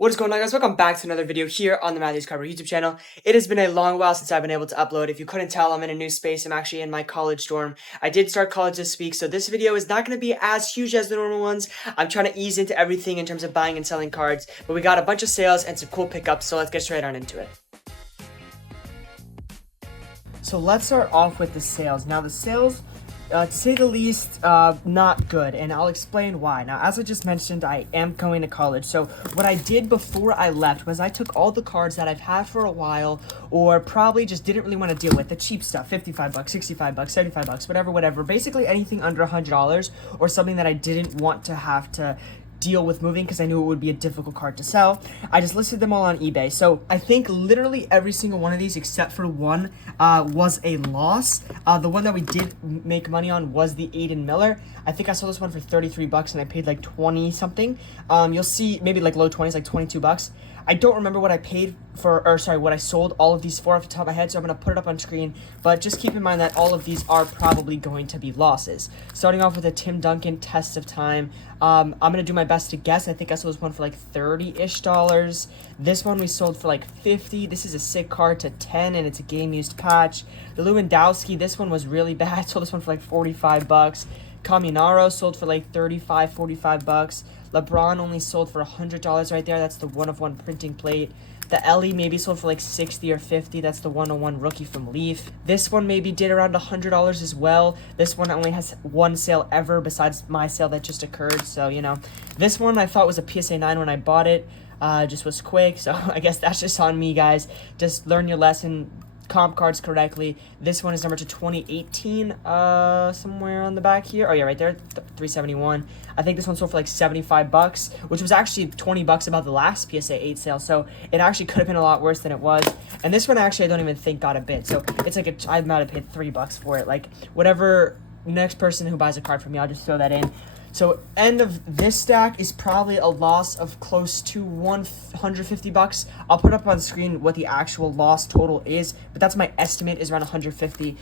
What is going on, guys? Welcome back to another video here on the Matthews Cover YouTube channel. It has been a long while since I've been able to upload. If you couldn't tell, I'm in a new space. I'm actually in my college dorm. I did start college this week, so this video is not going to be as huge as the normal ones. I'm trying to ease into everything in terms of buying and selling cards, but we got a bunch of sales and some cool pickups, so let's get straight on into it. So let's start off with the sales. Now the sales, to say the least, not good, and I'll explain why. Now, as I just mentioned, I am going to college, so what I did before I left was I took all the cards that I've had for a while, or probably just didn't really want to deal with, the cheap stuff, 55 bucks, 65 bucks, 75 bucks, whatever, basically anything under $100, or something that I didn't want to have to deal with moving because I knew it would be a difficult card to sell. I just listed them all on eBay. So I think literally every single one of these except for one was a loss. The one that we did make money on was the Aiden Miller. I think I sold this one for 33 bucks and I paid like 20 something. You'll see maybe like low 20s, like 22 bucks. I don't remember what I paid for, or sorry, what I sold all of these for off the top of my head, so I'm going to put it up on screen, but just keep in mind that all of these are probably going to be losses. Starting off with a Tim Duncan Test of Time, I'm going to do my best to guess. I think I sold this one for like $30-ish. This one we sold for like 50. This is a sick card to 10, and it's a game-used patch. The Lewandowski, this one was really bad. I sold this one for like 45 bucks. Caminaro sold for like 35, 45 bucks. LeBron only sold for $100 right there. That's the one-of-one printing plate. The Ellie maybe sold for like 60 or 50. That's the 101 rookie from Leaf. This one maybe did around $100 as well. This one only has one sale ever besides my sale that just occurred. So, you know, this one I thought was a PSA 9 when I bought it. Just was quick. So I guess that's just on me, guys. Just learn your lesson. Comp cards correctly. This one is numbered to 2018, somewhere on the back here. Oh yeah, right there, 371. I think this one sold for like 75 bucks, which was actually 20 bucks above the last PSA 8 sale, so it actually could have been a lot worse than it was. And this one actually I don't even think got a bid, so it's like I might have paid 3 bucks for it. Like whatever next person who buys a card from me, I'll just throw that in. So end of this stack is probably a loss of close to 150 bucks. I'll put up on screen what the actual loss total is, but that's my estimate is around 150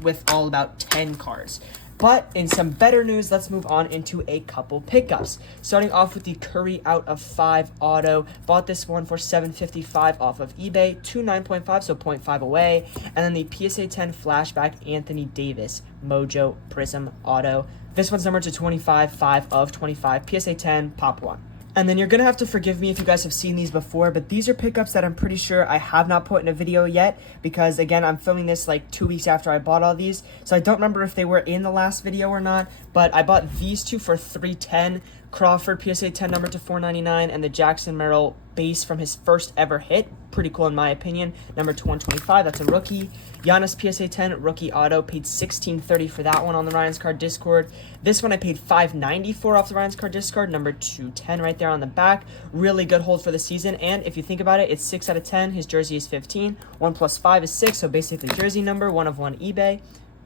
with all about 10 cards. But in some better news, let's move on into a couple pickups. Starting off with the Curry out of 5 auto. Bought this one for $7.55 off of eBay, 9.5, so 0.5 away. And then the PSA 10 flashback Anthony Davis Mojo Prism auto. This one's numbered to 25, 5 of 25, PSA 10, pop 1. And then you're going to have to forgive me if you guys have seen these before, but these are pickups that I'm pretty sure I have not put in a video yet, because again, I'm filming this like 2 weeks after I bought all these, so I don't remember if they were in the last video or not, but I bought these two for $310, Crawford PSA 10 number to $499, and the Jackson Merrill base from his first ever hit, pretty cool in my opinion, number to $125, that's a rookie. Giannis PSA 10 rookie auto, paid $16.30 for that one on the Ryan's Card Discord. This one I paid $5.94 off the Ryan's Card Discord, number 210 right there on the back. Really good hold for the season, and if you think about it, it's 6 out of 10. His jersey is 15. 1 plus 5 is 6, so basically jersey number, 1 of 1 eBay.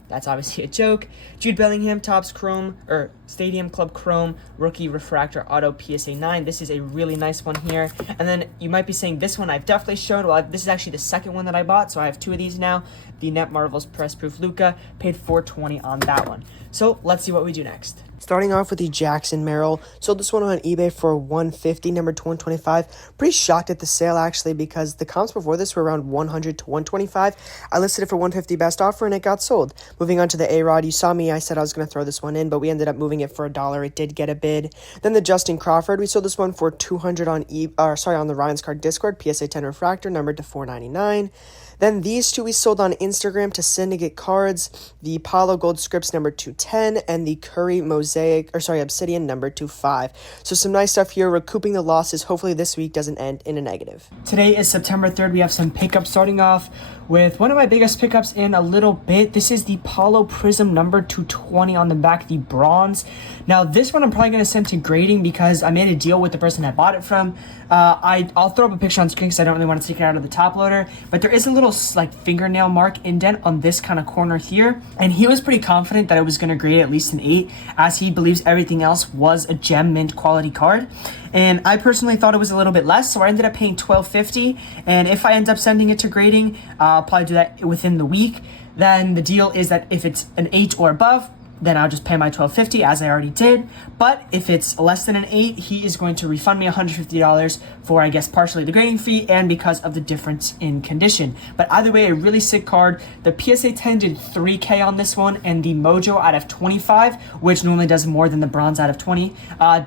That's obviously a joke. Jude Bellingham, Topps Chrome, or Stadium Club Chrome, Rookie Refractor Auto PSA 9. This is a really nice one here. And then you might be saying this one I've definitely shown. Well, this is actually the second one that I bought, so I have 2 of these now. The Net Marvels Press Proof Luka, paid $420 on that one. So let's see what we do next. Starting off with the Jackson Merrill. Sold this one on eBay for $150, number to $125. Pretty shocked at the sale, actually, because the comps before this were around $100 to $125. I listed it for $150 best offer, and it got sold. Moving on to the A-Rod. You saw me. I said I was going to throw this one in, but we ended up moving it for $1. It did get a bid. Then the Justin Crawford. We sold this one for $200 on the Ryan's Card Discord. PSA 10 Refractor, numbered to $499. Then these two we sold on Instagram to Syndicate Cards, the Paulo Gold Scripts number 210, and the Curry Obsidian number 25. So some nice stuff here, recouping the losses. Hopefully this week doesn't end in a negative. Today is September 3rd. We have some pickups, starting off with one of my biggest pickups in a little bit. This is the Paulo Prism number 220 on the back, the bronze. Now this one I'm probably going to send to grading because I made a deal with the person I bought it from. I'll throw up a picture on screen because I don't really want to take it out of the top loader, but there is a little like fingernail mark indent on this kind of corner here, and he was pretty confident that I was going to grade at least an 8, as he believes everything else was a gem mint quality card. And I personally thought it was a little bit less, so I ended up paying $12.50, and if I end up sending it to grading, I'll probably do that within the week. Then the deal is that if it's an 8 or above, then I'll just pay my $12.50 as I already did. But if it's less than an 8, he is going to refund me $150 for, I guess, partially the grading fee and because of the difference in condition. But either way, a really sick card. The PSA 10 did 3K on this one, and the Mojo out of 25, which normally does more than the Bronze out of 20,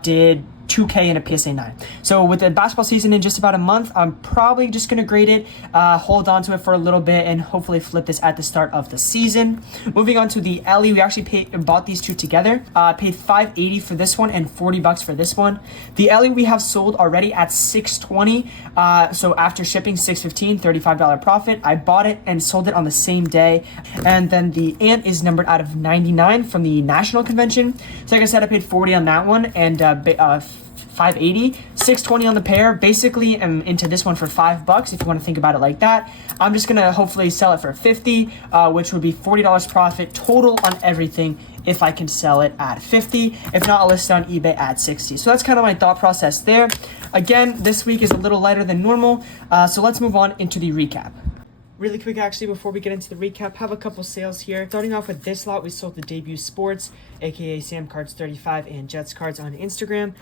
did 2K in a PSA 9. So with the basketball season in just about a month, I'm probably just going to grade it, hold on to it for a little bit, and hopefully flip this at the start of the season. Moving on to the Ellie, we actually bought these two together. Paid $5.80 for this one and $40 for this one. The Ellie we have sold already at $6.20. So after shipping, $6.15, $35 profit. I bought it and sold it on the same day. And then the Ant is numbered out of 99 from the National Convention. So like I said, I paid $40 on that one, and $5.80, $6.20 on the pair. Basically, I'm into this one for $5 if you want to think about it like that. I'm just gonna hopefully sell it for $50, which would be $40 profit total on everything if I can sell it at $50. If not, I'll list it on eBay at $60. So that's kind of my thought process there. Again, this week is a little lighter than normal, so let's move on into the recap. Really quick, actually, before we get into the recap, have a couple sales here. Starting off with this lot, we sold the Debut Sports, aka Sam Cards 35 and Jets Cards on Instagram.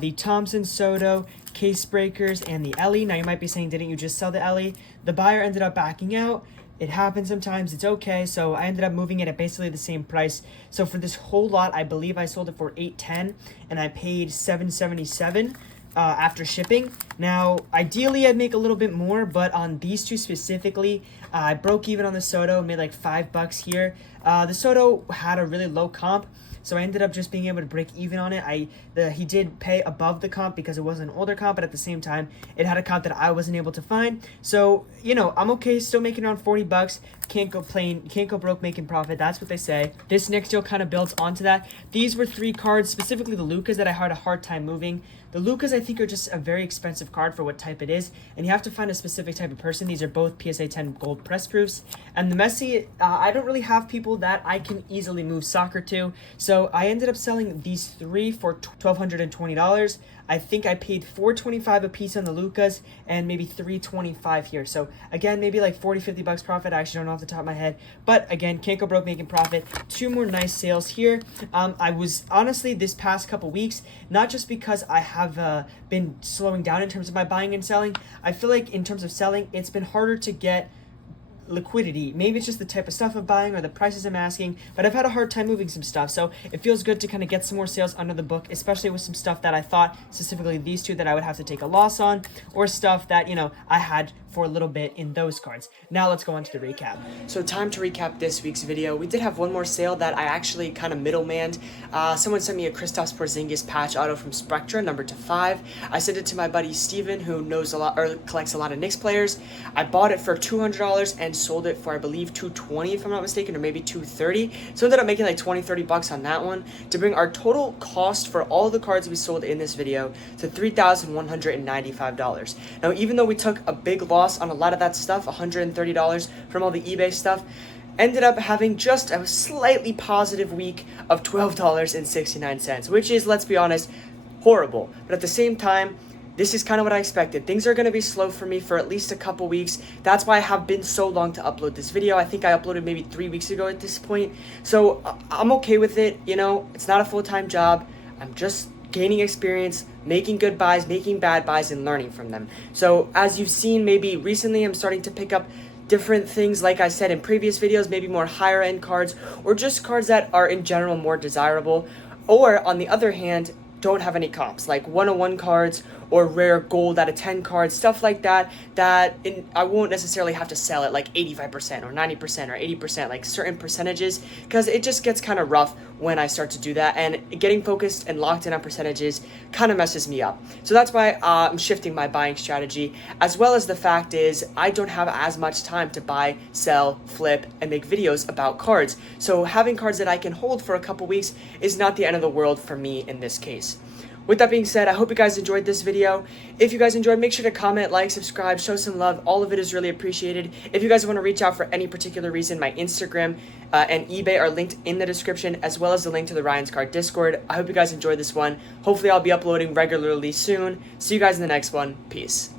The Thompson, Soto, Case Breakers, and the Ellie. Now you might be saying, didn't you just sell the Ellie? The buyer ended up backing out. It happens sometimes, it's okay. So I ended up moving it at basically the same price. So for this whole lot, I believe I sold it for $8.10 and I paid $7.77. After shipping. Now, ideally, I'd make a little bit more, but on these two specifically, I broke even on the Soto, made like $5 here. The Soto had a really low comp, so I ended up just being able to break even on it. He did pay above the comp because it was an older comp, but at the same time, it had a comp that I wasn't able to find. So, you know, I'm okay still making around $40. Can't go broke making profit. That's what they say. This next deal kind of builds onto that. These were 3 cards, specifically the Lucas, that I had a hard time moving. The Lucas, I think, are just a very expensive card for what type it is, and you have to find a specific type of person. These are both PSA 10 gold press proofs. And the Messi, I don't really have people that I can easily move soccer to, so I ended up selling these 3 for $1,220. I think I paid $4.25 a piece on the Lucas and maybe $3.25 here. So again, maybe like $40-50 profit. I actually don't know off the top of my head, but again, can't go broke making profit. 2 more nice sales here. I was honestly this past couple weeks, not just because I have been slowing down in terms of my buying and selling. I feel like in terms of selling, it's been harder to get liquidity. Maybe it's just the type of stuff I'm buying or the prices I'm asking, but I've had a hard time moving some stuff, so it feels good to kind of get some more sales under the book, especially with some stuff that I thought, specifically these two, that I would have to take a loss on, or stuff that, you know, I had for a little bit in those cards. Now let's go on to the recap. So time to recap this week's video. We did have one more sale that I actually kind of middlemaned. Someone sent me a Kristaps Porzingis patch auto from Spectra, number /5. I sent it to my buddy Steven, who knows a lot or collects a lot of Knicks players. I bought it for $200 and sold it for, I believe, $220 if I'm not mistaken, or maybe $230. So I ended up making like $20-30 on that one to bring our total cost for all the cards we sold in this video to $3,195. Now, even though we took a big loss on a lot of that stuff, $130 from all the eBay stuff, ended up having just a slightly positive week of $12.69, which is, let's be honest, horrible. But at the same time, this is kind of what I expected. Things are going to be slow for me for at least a couple weeks. That's why I have been so long to upload this video. I think I uploaded maybe 3 weeks ago at this point. So I'm okay with it. You know, it's not a full-time job. I'm just gaining experience, making good buys, making bad buys, and learning from them. So as you've seen, maybe recently I'm starting to pick up different things, like I said in previous videos, maybe more higher end cards, or just cards that are in general more desirable, or on the other hand, don't have any comps, like 101 cards or rare gold out of 10 cards, stuff like that, I won't necessarily have to sell it like 85% or 90% or 80%, like certain percentages, because it just gets kind of rough when I start to do that, and getting focused and locked in on percentages kind of messes me up. So that's why I'm shifting my buying strategy, as well as the fact is I don't have as much time to buy, sell, flip, and make videos about cards. So having cards that I can hold for a couple weeks is not the end of the world for me in this case. With that being said, I hope you guys enjoyed this video. If you guys enjoyed, make sure to comment, like, subscribe, show some love. All of it is really appreciated. If you guys want to reach out for any particular reason, my Instagram and eBay are linked in the description, as well as the link to the Ryan's Card Discord. I hope you guys enjoyed this one. Hopefully I'll be uploading regularly soon. See you guys in the next one. Peace.